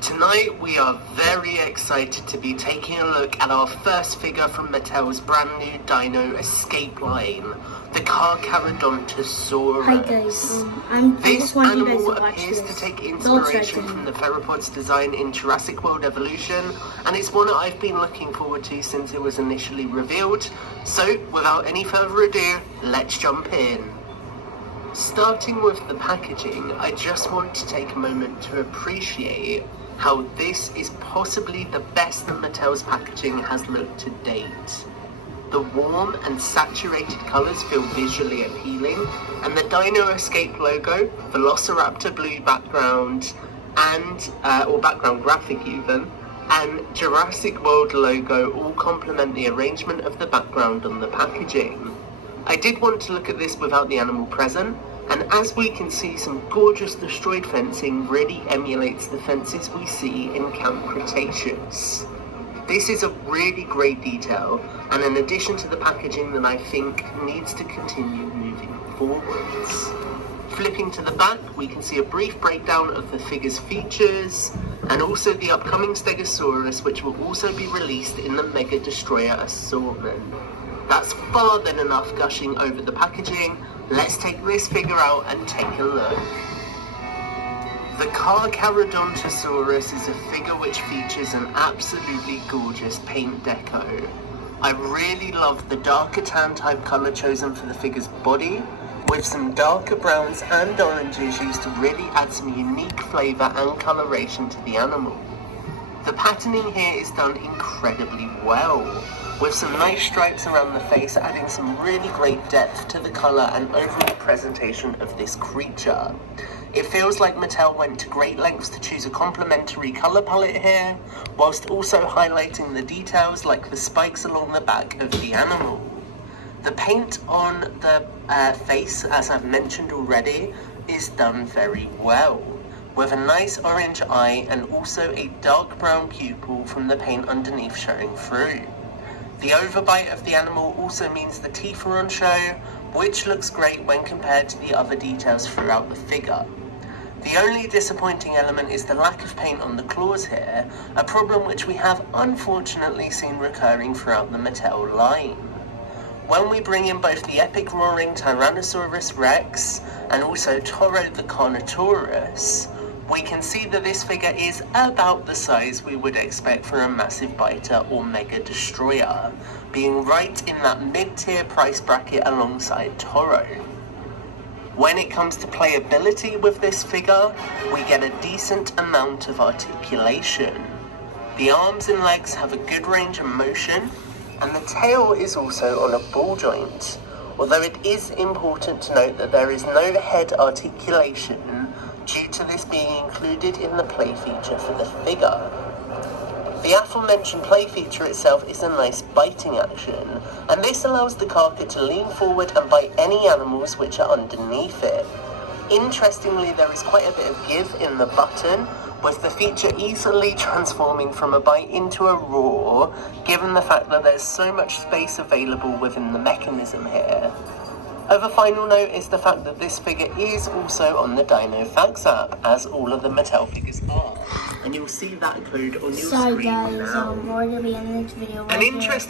Tonight we are very excited to be taking a look at our first figure from Mattel's brand new Dino Escape line, the Carcharodontosaurus. Hi guys, This want you guys animal to watch appears this. to take inspiration from the theropod's design in Jurassic World Evolution, and it's one that I've been looking forward to since it was initially revealed. So, without any further ado, let's jump in. Starting with the packaging, I just want to take a moment to appreciate how this is possibly the best that Mattel's packaging has looked to date. The warm and saturated colours feel visually appealing, and the Dino Escape logo, Velociraptor blue background, and or background graphic even, and Jurassic World logo all complement the arrangement of the background on the packaging. I did want to look at this without the animal present, and as we can see, some gorgeous destroyed fencing really emulates the fences we see in Camp Cretaceous. This is a really great detail, and an addition to the packaging that I think needs to continue moving forwards. Flipping to the back, we can see a brief breakdown of the figure's features, and also the upcoming Stegosaurus, which will also be released in the Mega Destroyer assortment. That's far than enough gushing over the packaging. Let's take this figure out and take a look. The Carcharodontosaurus is a figure which features an absolutely gorgeous paint deco. I really love the darker tan type colour chosen for the figure's body, with some darker browns and oranges used to really add some unique flavour and coloration to the animal. The patterning here is done incredibly well, with some nice stripes around the face adding some really great depth to the colour and overall presentation of this creature. It feels like Mattel went to great lengths to choose a complementary colour palette here, whilst also highlighting the details like the spikes along the back of the animal. The paint on the face, as I've mentioned already, is done very well, with a nice orange eye and also a dark brown pupil from the paint underneath showing through. The overbite of the animal also means the teeth are on show, which looks great when compared to the other details throughout the figure. The only disappointing element is the lack of paint on the claws here, a problem which we have unfortunately seen recurring throughout the Mattel line. When we bring in both the epic roaring Tyrannosaurus Rex and also Toro the Carnotaurus, we can see that this figure is about the size we would expect for a massive biter or mega destroyer, being right in that mid-tier price bracket alongside Toro. When it comes to playability with this figure, we get a decent amount of articulation. The arms and legs have a good range of motion, and the tail is also on a ball joint, although it is important to note that there is no head articulation due to this being included in the play feature for the figure. The aforementioned play feature itself is a nice biting action, and this allows the Carcha to lean forward and bite any animals which are underneath it. Interestingly, there is quite a bit of give in the button, with the feature easily transforming from a bite into a roar, given the fact that there's so much space available within the mechanism here. Of a final note is the fact that this figure is also on the Dino Facts app, as all of the Mattel figures are, and you'll see that code on your Sorry screen guys, now. we're going to be in this video right An here. interesting